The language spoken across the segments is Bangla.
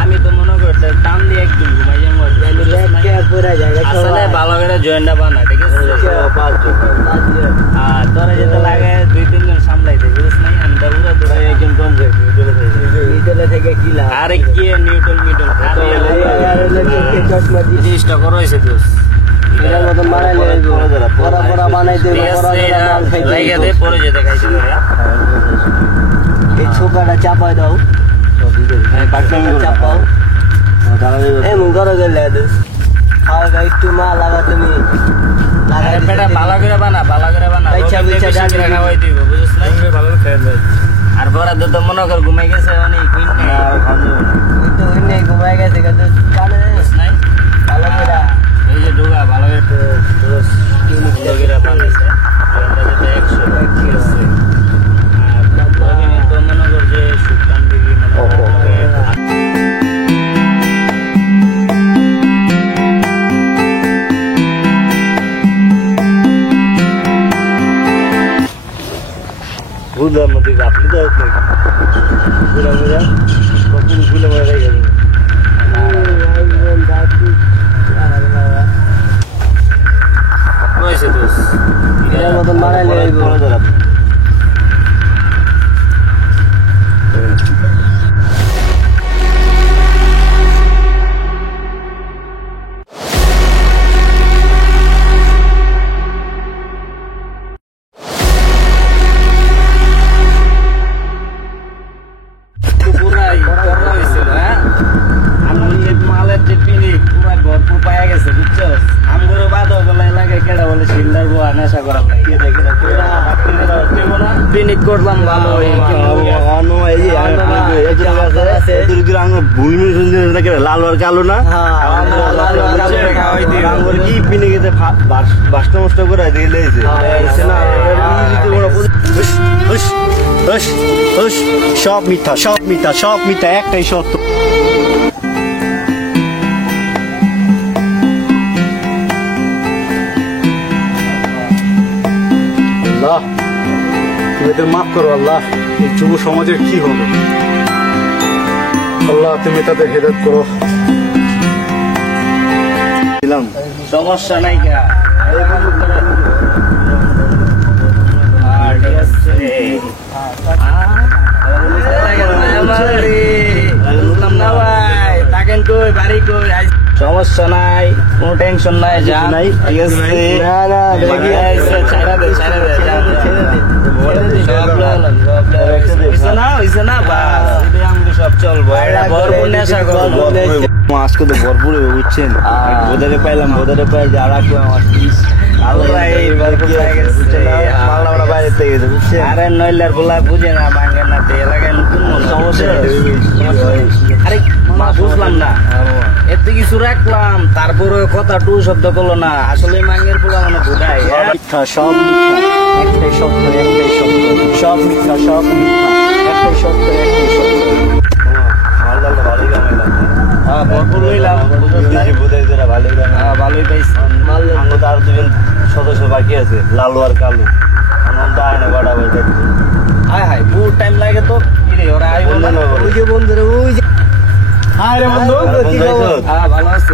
আমি তো মনে করতে টান দিয়ে একদিন ঘুমাই যাবো আসলে ভালো করে জয়েন্টটা বানা ঠিক আছে আর তোরা যেতে লাগে 2-3 জন সামলাইতে বুঝছ নাই আমি তো পুরো তোরা একজন কম থেকে কি লাভ আরে কি নিউট্রাল মিডল চশমা জিনিসটা করো হয়েছে দোষ এটার মতন বানাইলে পরা পরা বানাই দেবে লেগে দে পরে যেতে খাইছে এই ছোকাটা চাপাই দাও চাপাও এই মুখ ধরো গেলে হালকা একটু মা লাগা তুমি ভালো করে বানা আর বড় তো মনে কর ঘুমাই গেছে অনেক ঘুমাই গেছে ভালো করে এই যে ঢোকা ভালো করে বানাইছে 100 তো মনে কর যে সুকান দিবি বুঝলাম না তুই আপনি তো ঘুরা ঘুরা কখন ঘুরে মারা গেল মতন মারাইলে করলাম ভালো লাল আর কালো না কি পিনে গেছে বাস্ট মস্ট করে সব মিথ্যা একটাই সত্য তুমি এদের মাফ করো আল্লাহ এই যুব সমাজের কি হবে আল্লাহ তুমি তাদের হেদায়েত করো সমস্যা নাই সমস্যা নাই কোনো টেনশন নাই যা নাই ঠিক আছে সব চলবো আজকে তো ভরপুর বুঝছেন বোধারে পাইলাম পাই যে আর আরে নইলার বলা বুঝে না ভাঙে না এলাকায় নতুন সমস্যা আরে বুঝলাম না এত কিছু রাখলাম তারপরে কথা টু শব্দ করলো না আসলে মাঙ্গের পোলা মানে বোঝায় সব একটাই শব্দ সব মিথ্যা একটাই শব্দ ভরপুর লইলাম ভালোই পাইছি আর দুজন সদস্য বাকি আছে লালু আর কালু হায় হায় বহুত টাইম লাগে তো ওরা বন্ধুরা ওই যে ভালো আছে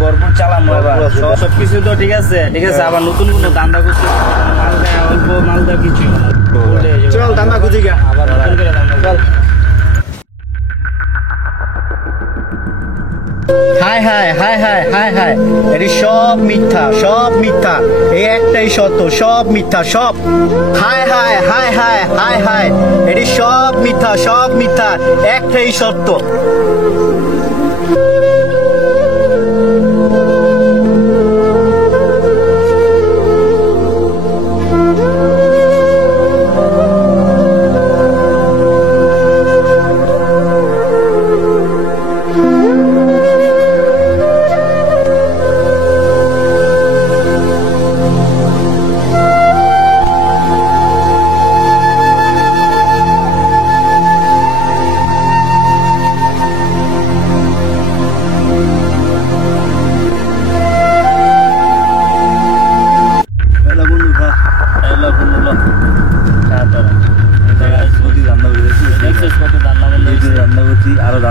ভরপুর চালাম সবকিছু তো ঠিক আছে আবার নতুন কোনো দান্দা করছে অল্প মালদা কিছু চল দান্দা খুঁজি গা আবার নতুন করে দান্দা চল হায় এটি সব মিথ্যা এই একটাই সত্য সব মিথ্যা সব হায় এটি সব মিথ্যা একটাই সত্য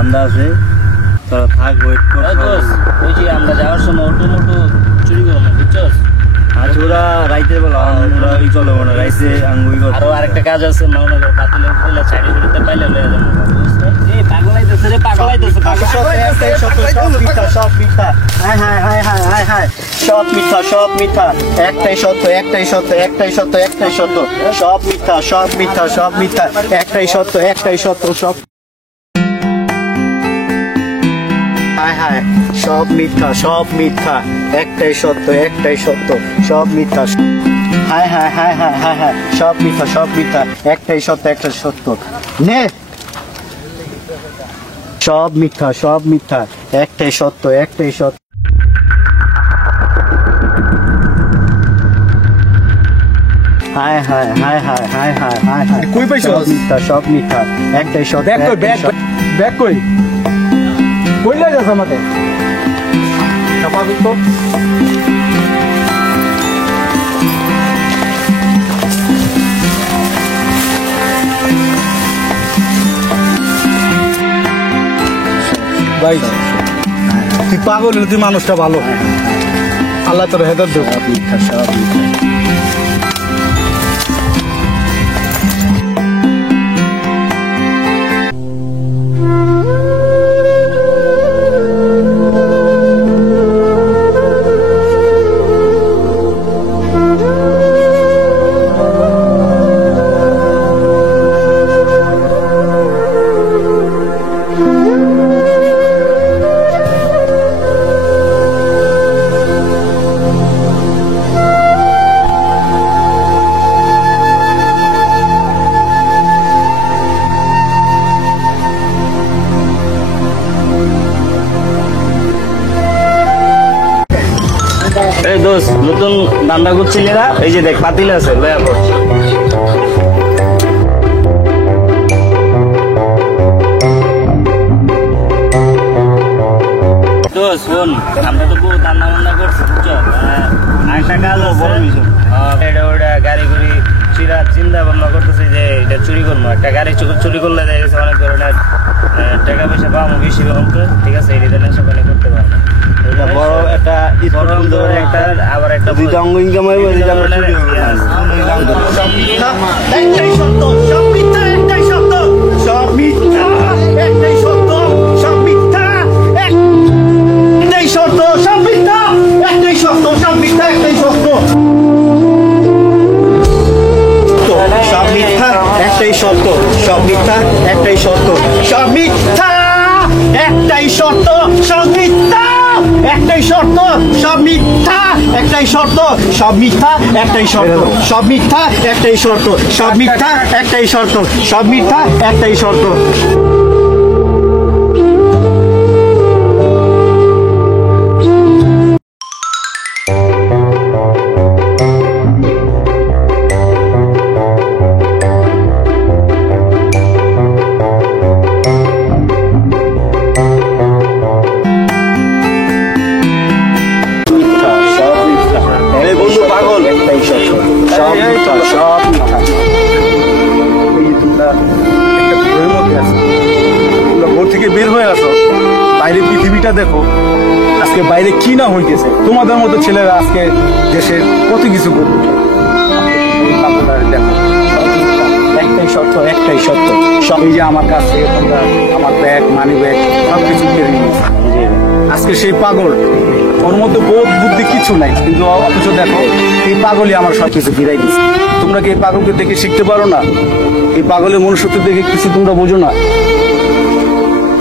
ধান্দা আছে, তোরা থাক ওয়েট কর। ওই যে আমরা যাওয়ার সময় অটো মোটো চুরি করবো না, বুঝছস? আজ ওরা রাইতের বেলা ওরা ওই চলে মনে রাইছে আঙ্গুই করে। আরো আরেকটা কাজ আছে, মনে করো পাতিলে উঠলে চাকরি করতে পাইলে লয়ে যাবো। এই পাগলাইতেছে রে, পাগলাইতেছে, সব মিথ্যা। হায় হায় হায় হায় হায় হায়, সব মিথ্যা, সব মিথ্যা। একটাই সত্য, একটাই সত্য, একটাই সত্য, একটাই সত্য। সব মিথ্যা, সব মিথ্যা, সব মিথ্যা। একটাই সত্য, একটাই সত্য, সব। হায় হায়, সব মিথ্যা, সব মিথ্যা। একটাই সত্য, একটাই সত্য, সব মিথ্যা। হায় হায় হায় হায় হায় হায়, সব মিথ্যা, সব মিথ্যা। একটাই সত্য, একটাই সত্য। নে, সব মিথ্যা, সব মিথ্যা। একটাই সত্য, একটাই সত্য। হায় হায় হায় হায় হায় হায় হায় হায়, কই পাইছো? সব মিথ্যা, সব মিথ্যা। একটাই সত্য, ব্যাক কই, একটাই ব্যাক সত্য। ব্যাক কই, কই লাগে যাচ্ছে আমাদের চাপাবি তো। ভাই তুই পাগল হলে তুই মানুষটা ভালো, আল্লাহ তোর হেদায়েত দেব। সব মিথ্যা, সব মিথ্যা। এই দোস্ত, নতুন ধান্দা করছিলি না? এই যে দেখ পাতিল আছে, লয়া পড়। দোস্ত শোন, আমরা তো বহু ধান্দা বান্দা করছি, বুঝছো? আরেকটা কাজ আছে, এটা ওটা গাড়ি গুড়ি চিন্তা ভাবনা করতেছি যে এটা চুরি করবো। একটা গাড়ি চুরি করলে দেখা গেছে অনেক ধরনের টাকা পয়সা পাবো বেশি অঙ্কে, ঠিক আছে? এই রিটার্ন সবাই করতে পারবো। বড় একটা একটা আবার একটা দুইটা অঙ্গ ইনকাম হইব, দুইটা আমরা চুরি হইব না। সব মিথ্যা, একটাই সত্য। সব মিথ্যা, একটাই সত্য। সব মিথ্যা, একটাই সত্য। সব মিথ্যা, একটাই সত্য। সব মিথ্যা, একটাই সত্য। সব মিথ্যা, একটাই সত্য। সব মিথ্যা, একটাই সত্য। সব মিথ্যা, একটাই সত্য। সব মিথ্যা, একটাই সত্য। সব মিথ্যা, একটাই সত্য। সব মিথ্যা, একটাই সত্য। সব মিথ্যা, একটাই সত্য। সব মিথ্যা, একটাই সত্য। সব মিথ্যা, একটাই সত্য। সব মিথ্যা, একটাই সত্য। মিথ্যা, সব মিথ্যা। এই বন্ধু পাগল। একটাই সত্য। সব মিথ্যা, সব মিথ্যা। এই যে তোমরা একটা ঘরের মধ্যে আছো, তোমরা ঘর থেকে বের হয়ে আসো, বাইরে পৃথিবীটা দেখো, আজকে বাইরে কি না হইতেছে। তোমাদের মতো ছেলেরা আজকে দেশের কত কিছু করবে, এই পাগলটা দেখো। একটাই সত্য, একটাই সত্য। সব এই যে আমার কাছ থেকে তোমরা আমার ব্যাগ, মানি ব্যাগ সব কিছু কেড়ে নিয়েছে। আজকে সেই পাগল, ওর মধ্যে বোধ বুদ্ধি কিছু নাই, কিন্তু অথচ দেখো এই পাগলই আমার সব কিছু ফিরাই দিচ্ছে। তোমরা কি এই পাগলকে দেখে শিখতে পারো না? এই পাগলের মনুষ্যত্ব দেখে কিছু তোমরা বোঝো না?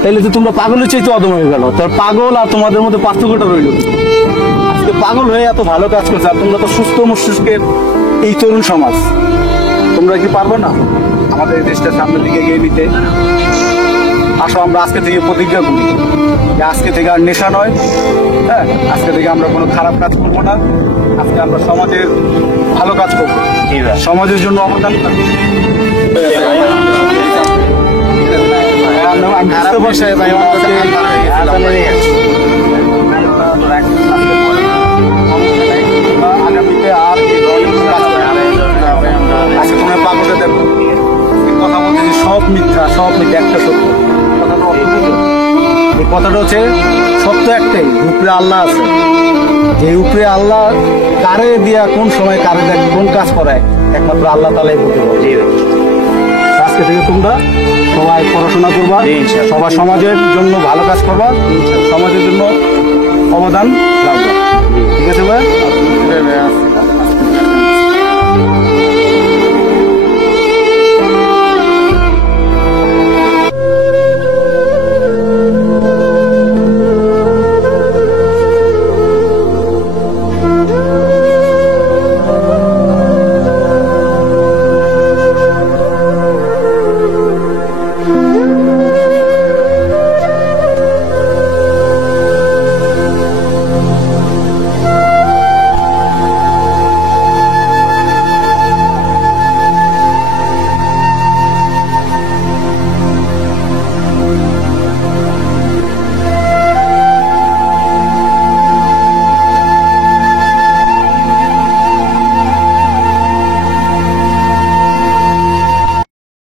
তাহলে তো তোমরা পাগলের চাইতে অদম হয়ে গেল। তার পাগল আর তোমাদের মধ্যে পার্থক্যটা রইল। আজকে পাগল হয়ে এত ভালো কাজ করছে, আর তোমরা তো সুস্থ মস্তিষ্কের এই তরুণ সমাজ, তোমরা কি পারবে না আমাদের এই দেশটা সামনের দিকে এগিয়ে নিতে? আসো আমরা আজকে থেকে প্রতিজ্ঞা করি যে আজকে থেকে আর নেশা নয়, হ্যাঁ, আজকে থেকে আমরা কোনো খারাপ কাজ করবো না। আজকে আমরা সমাজের ভালো কাজ করবো, সমাজের জন্য অবদান থাকবো। আমি বুঝতে পারছি ভাই, আমাদেরকে আগামীতে আর এই ধরনের কাজ করবো না। আজকে তোমরা পাগলকে দেখো, কথা বলতে যে সব মিথ্যা, সব মিথ্যা, একটা সত্য। কথাটা অর্থ বুঝো? কথাটা হচ্ছে সত্য একটাই, উপরে আল্লাহ আছে। যে উপরে আল্লাহ কারে দিয়া কোন সময় কারে দেখ কোন কাজ করায় একমাত্র আল্লাহ তালাই বলতে পারে। জি ভাই। আজকে থেকে তোমরা সবাই পড়াশোনা করবা, জি, ইনশাআল্লাহ। সবার সমাজের জন্য ভালো কাজ করবা, সমাজের জন্য অবদান রাখবা। ঠিক আছে ভাই?